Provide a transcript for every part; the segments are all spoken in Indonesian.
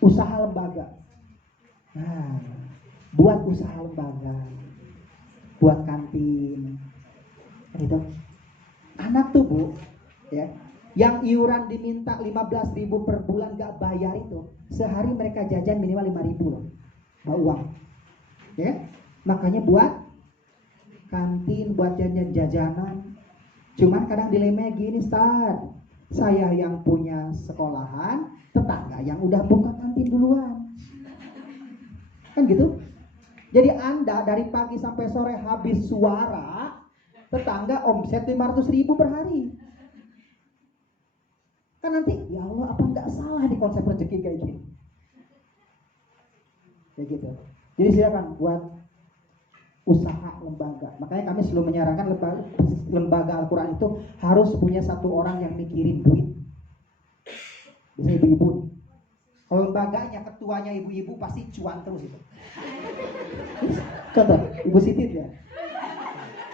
usaha lembaga. Nah, buat usaha lembaga, buat kantin, gitu. Anak tuh Bu, ya, yang iuran diminta 15.000 per bulan gak bayar itu, sehari mereka jajan minimal 5.000 loh, bawa uang, ya. Makanya buat kantin, buat jajan-jajanan. Cuman kadang dilemanya gini, Ustaz, saya yang punya sekolahan, tetangga yang udah buka kantin duluan. Kan gitu. Jadi Anda dari pagi sampai sore habis suara, tetangga omset 500.000 per hari. Kan nanti, ya Allah, apa nggak salah di konsep rezeki kayak gini? Kayak gitu. Jadi silakan buat usaha lembaga. Makanya kami selalu menyarankan lembaga Al-Quran itu harus punya satu orang yang mikirin duit. Biasanya ibu-ibu. Kalau lembaganya ketuanya ibu-ibu pasti cuan terus itu. Contoh, Ibu Siti ya.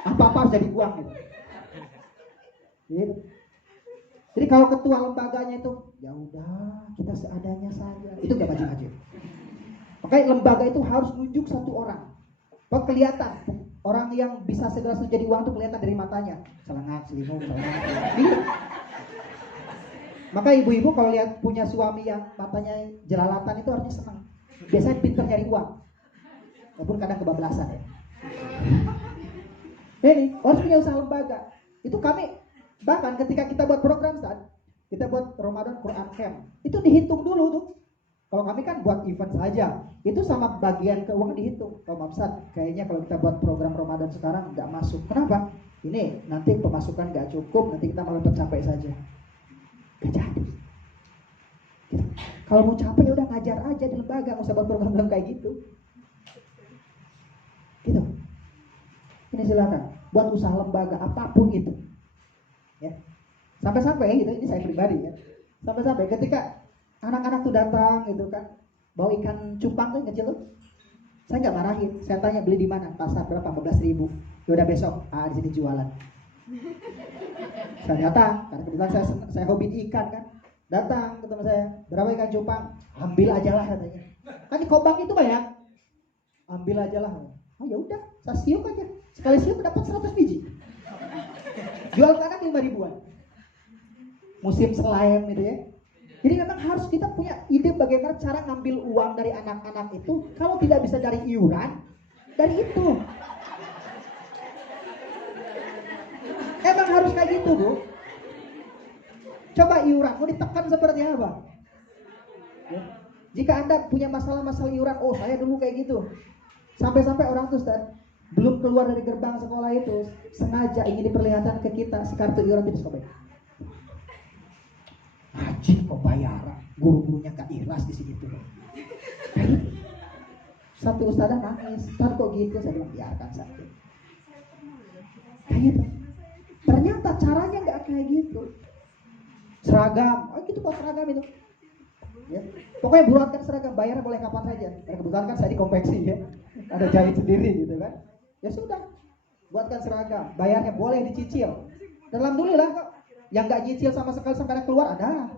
Apa-apa harus jadi uang gitu. Gitu. Jadi kalau ketua lembaganya itu, ya udah kita seadanya saja. Itu gak maju-maju. Makanya lembaga itu harus nunjuk satu orang. Kok kelihatan orang yang bisa segera jadi uang itu kelihatan dari matanya. Celengak, selimut, gitu. Maka ibu-ibu kalau lihat punya suami yang matanya jelalatan itu artinya senang. Biasanya pintar nyari uang. Walaupun kadang kebablasan ya. Ini harus punya usaha lembaga. Itu kami bahkan ketika kita buat program saat kita buat Ramadan Quran Camp, itu dihitung dulu tuh. Kalau kami kan buat event saja, itu sama bagian keuangan dihitung. Kalau Mabsat, kayaknya kalau kita buat program Ramadan sekarang nggak masuk. Kenapa? Ini nanti pemasukan nggak cukup, nanti kita malah tercapai saja. Gak jadi. Gitu. Kalau mau capek ya udah ngajar aja di lembaga, nggak usah buat program kayak gitu. Gitu. Ini silakan buat usaha lembaga apapun itu. Ya. Sampai-sampai gitu, ini saya pribadi ya. Sampai-sampai ketika anak-anak tuh datang gitu kan, bawa ikan cupang tuh kecil tuh. Saya nggak marahin, saya tanya beli di mana? Pasar berapa? 15.000. Ya udah besok, di sini jualan. Saya datang, karena kebetulan saya hobi ikan kan. Datang ke teman saya, berapa ikan cupang? Ambil aja lah katanya. Kan di Kobang itu banyak. Ambil aja lah. Oh ya udah, saya siup aja. Sekali siup dapat 100 biji. Jual ke anak 5.000-an. Musim selain gitu ya. Jadi memang harus kita punya ide bagaimana cara ngambil uang dari anak-anak itu. Kalau tidak bisa dari iuran, dari itu. Emang harus kayak gitu, Bu. Coba iuran, mau ditekan seperti apa? Ya. Jika Anda punya masalah-masalah iuran, oh saya dulu kayak gitu. Sampai-sampai orang tuh Ustaz, belum keluar dari gerbang sekolah itu, sengaja ingin diperlihatkan ke kita si kartu iuran itu sobek. Haji kok bayaran, guru-gurunya gak ikhlas di sini tuh. Satu ustadzah nangis, Ustaz kok gitu? Saya bilang biarkan saja. Kayak gitu. Ternyata caranya nggak kayak gitu. Seragam, gitu kok seragam itu. Ya. Pokoknya buatkan seragam, bayar boleh kapan saja. Karena kebetulan kan saya di konveksi ya, ada jahit sendiri gitu kan. Ya sudah, buatkan seragam, bayarnya boleh dicicil. Dan alhamdulillah kok, yang nggak nyicil sama sekali sampai keluar ada.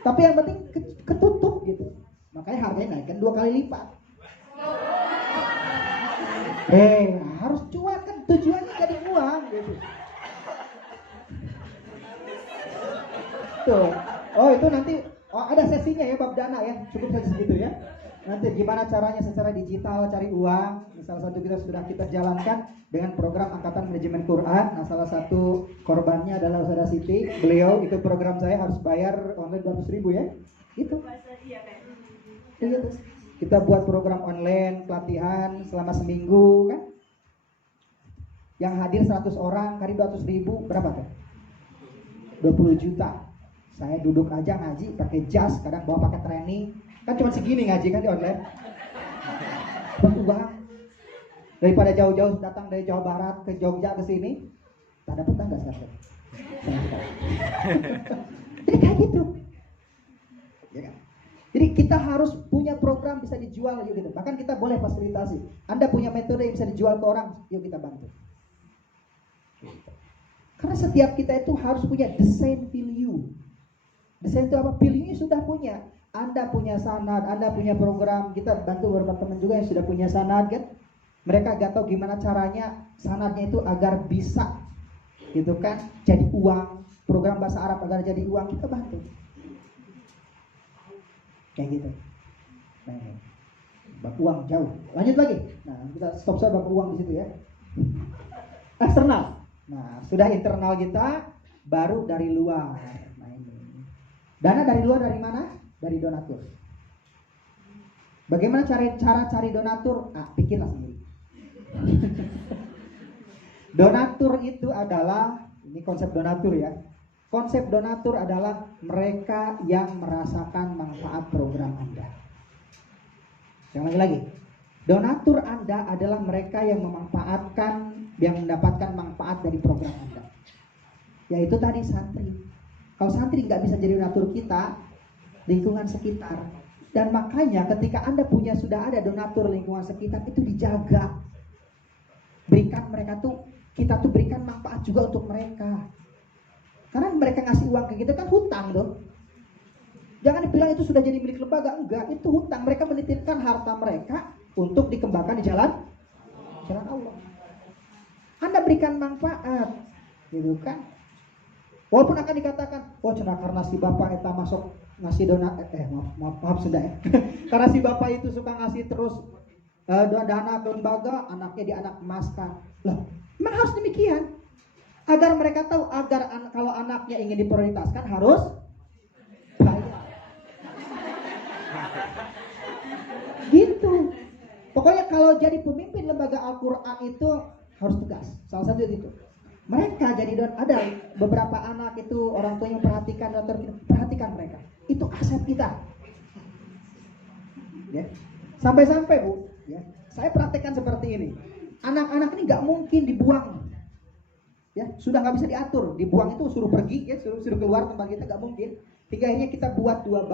Tapi yang penting ketutup gitu. Makanya harganya naikkan 2 kali lipat. Harus cuan kan, tujuannya jadi uang gitu. Tuh. Oh itu nanti ada sesinya ya bab dana ya, cukup saja segitu ya. Nanti gimana caranya secara digital cari uang. Salah satu kita jalankan dengan program Angkatan Manajemen Quran. Nah salah satu korbannya adalah Ustazah Siti. Beliau ikut program saya harus bayar online 200.000 ya. Itu. Gitu. Kita buat program online pelatihan selama seminggu kan. Yang hadir 100 orang kali 200.000 berapa kan? 20 juta. Saya duduk aja ngaji pakai jas, kadang bawa pakai training. Kan cuma segini ngaji kan di online. Uang. Daripada jauh-jauh datang dari Jawa Barat ke Jogja ke sini, tak dapat tangga sekarang. Jadi kayak gitu. Ya kan? Jadi kita harus punya program bisa dijual yuk gitu. Bahkan kita boleh fasilitasi. Anda punya metode yang bisa dijual ke orang, yuk kita bantu. Karena setiap kita itu harus punya the same value. The same itu apa? Value sudah punya. Anda punya sanad, Anda punya program, kita bantu beberapa teman juga yang sudah punya sanad kan. Mereka gak tahu gimana caranya sanadnya itu agar bisa gitu kan jadi uang, program bahasa Arab agar jadi uang, kita bantu. Kayak gitu. Nah, bab uang jauh. Lanjut lagi. Nah, kita stop bab uang di situ ya. Eksternal. Nah, sudah internal kita, baru dari luar. Nah, ini. Dana dari luar dari mana? Dari donatur. Bagaimana cara cari donatur? Pikirlah sendiri. Donatur itu adalah, ini konsep donatur ya. Konsep donatur adalah mereka yang merasakan manfaat program Anda. Yang lagi. Donatur Anda adalah mereka yang mendapatkan manfaat dari program Anda. Yaitu tadi santri. Kalau santri nggak bisa jadi donatur kita, lingkungan sekitar. Dan makanya ketika Anda sudah ada donatur lingkungan sekitar, itu dijaga. Berikan kita berikan manfaat juga untuk mereka. Karena mereka ngasih uang kayak gitu kan hutang loh. Jangan dibilang itu sudah jadi milik lembaga, enggak, itu hutang. Mereka menitipkan harta mereka untuk dikembangkan di jalan Allah. Anda berikan manfaat, gitu kan? Walaupun akan dikatakan, cenah karena si bapak eta masuk ngasih donat, maaf sudah ya. Karena si bapak itu suka ngasih terus dana ke lembaga, anaknya dianak emaskan. Loh, memang harus demikian. Agar mereka tahu, kalau anaknya ingin diprioritaskan harus bayar. Gitu. Pokoknya kalau jadi pemimpin lembaga Al-Quran itu harus tegas. Salah satu itu. Mereka ada beberapa anak itu orang tua yang perhatikan mereka. Itu aset kita. Ya. Sampai-sampai Bu, ya, saya praktekkan seperti ini. Anak-anak ini nggak mungkin dibuang. Ya, sudah nggak bisa diatur, dibuang itu suruh pergi, ya, suruh keluar tempat kita nggak mungkin. Hingga akhirnya kita buat 2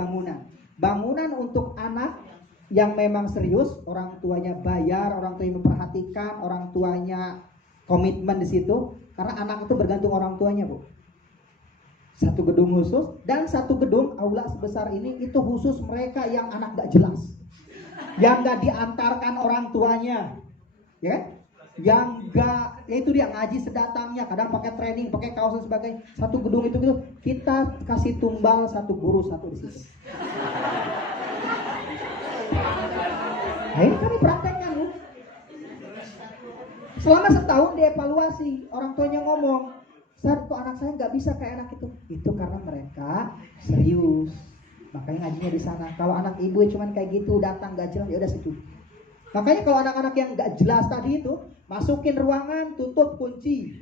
bangunan untuk anak yang memang serius, orang tuanya bayar, orang tuanya memperhatikan, orang tuanya komitmen di situ, karena anak itu bergantung orang tuanya Bu. 1 gedung khusus dan 1 gedung aula sebesar ini itu khusus mereka yang anak nggak jelas, yang nggak diantarkan orang tuanya, ya. Yang enggak, ya itu dia ngaji sedatangnya, kadang pakai training, pakai kaos dan sebagainya. 1 gedung itu kita kasih tumbal 1 guru 1 di situ. Nah, ini kami praktekkan Bu. Selama setahun dievaluasi, orang tuanya ngomong, "Ustaz, kok anak saya nggak bisa kayak anak itu?" Itu karena mereka serius. Makanya ngajinya di sana. Kalau anak ibu cuman kayak gitu, datang nggak jelas, ya udah setuju. Makanya kalau anak-anak yang nggak jelas tadi itu, masukin ruangan, tutup, kunci.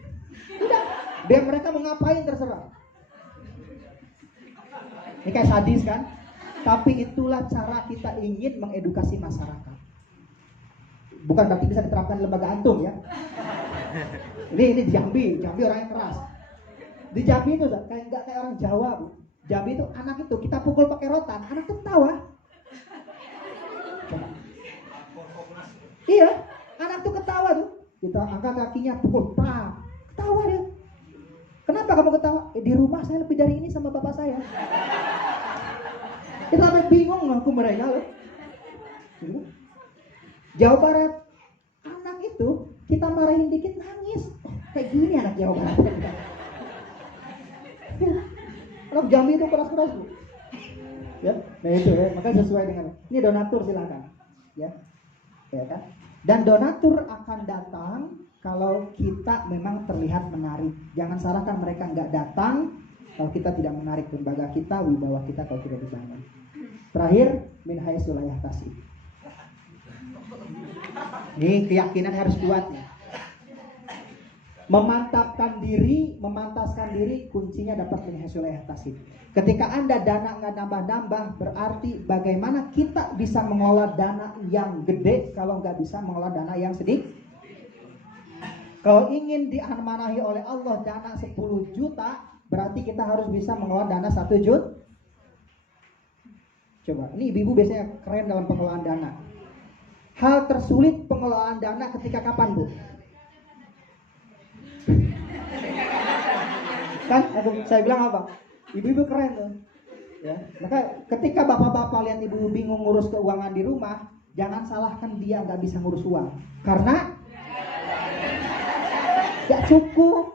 Udah, biar mereka mau ngapain terserah. Ini kayak sadis kan? Tapi itulah cara kita ingin mengedukasi masyarakat. Bukan berarti bisa diterapkan di lembaga antum ya. Ini Jambi orangnya keras. Di Jambi itu kayak orang Jawa Bu. Jambi itu anak itu kita pukul pakai rotan, anak tuh ketawa. Coba. Iya, anak tuh ketawa tuh. Kita angkat kakinya, pukul, ketawa dia. Kenapa kamu ketawa? Di rumah saya lebih dari ini sama bapak saya. Kita sampai bingung ngaku mereka loh. Jawa Barat, anak itu kita marahin dikit nangis. Kayak gini anak Jawa Barat. Anak Jambi itu keras-keras Bu. Ya, nah itu ya, makanya sesuai dengan ini donatur silakan. Ya kan? Dan donatur akan datang kalau kita memang terlihat menarik. Jangan salahkan mereka nggak datang kalau kita tidak menarik lembaga kita, wibawa kita kalau tidak dibangun. Terakhir, min haitsu la yahtasib. Ini keyakinan harus kuat nih. Memantaskan diri kuncinya dapat min haitsu la yahtasib. Ketika Anda dana nggak nambah-nambah, berarti bagaimana kita bisa mengelola dana yang gede kalau nggak bisa mengelola dana yang sedikit. Kalau ingin diamanahi oleh Allah dana 10 juta, berarti kita harus bisa mengelola dana 1 juta. Coba, ini ibu-ibu biasanya keren dalam pengelolaan dana. Hal tersulit pengelolaan dana ketika kapan Bu? Kan, saya bilang apa? Ibu-ibu keren tuh. Ya. Maka ketika bapak-bapak lihat ibu bingung ngurus keuangan di rumah, jangan salahkan dia nggak bisa ngurus uang, karena nggak cukup,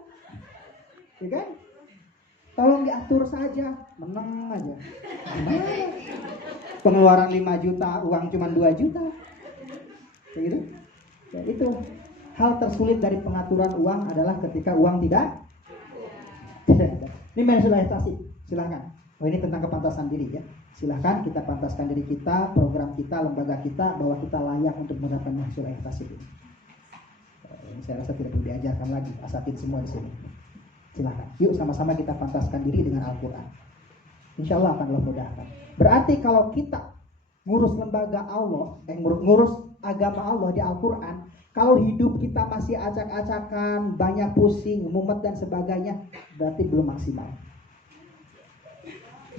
ya kan? Tolong diatur saja, menang aja. Pengeluaran 5 juta, uang cuma 2 juta, kayak gitu. Ya, itu hal tersulit dari pengaturan uang adalah ketika uang tidak ada. Ini mensualisasi, silahkan. Oh, ini tentang kepantasan diri ya. Silahkan kita pantaskan diri kita, program kita, lembaga kita, bahwa kita layak untuk mendapatkan mensualisasi ini. Ini saya rasa tidak perlu diajarkan lagi, asatid semua di sini. Silahkan, yuk sama-sama kita pantaskan diri dengan Al-Quran. Insya Allah akan Allah mudahkan. Berarti kalau kita ngurus lembaga Allah, ngurus agama Allah di Al-Quran, kalau hidup kita masih acak-acakan, banyak pusing, mumet dan sebagainya, berarti belum maksimal.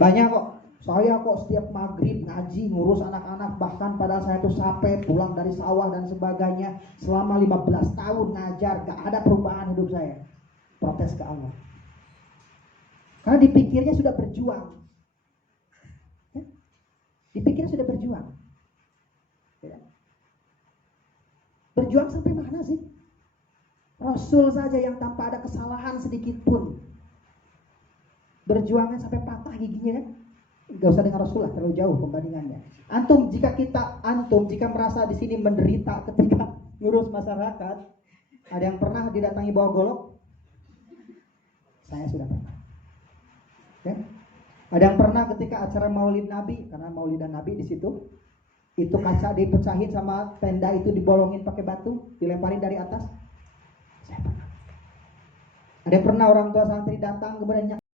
Banyak kok, saya kok setiap maghrib ngaji, ngurus anak-anak, bahkan padahal saya tuh sampai pulang dari sawah dan sebagainya, selama 15 tahun ngajar, gak ada perubahan hidup saya. Protes ke Allah. Karena dipikirnya sudah berjuang. Dipikirnya sudah berjuang. Berjuang sampai mana sih? Rasul saja yang tanpa ada kesalahan sedikit pun, berjuangnya sampai patah giginya kan? Gak usah dengan Rasul lah, terlalu jauh pembandingannya. Antum jika merasa di sini menderita ketika ngurus masyarakat, ada yang pernah didatangi bawa golok? Saya sudah pernah. Ya? Ada yang pernah ketika acara Maulid Nabi, karena Maulidan Nabi di situ, itu kaca dipecahin sama tenda itu dibolongin pakai batu, dilemparin dari atas? Saya pernah. Ada yang pernah orang tua santri datang kemudian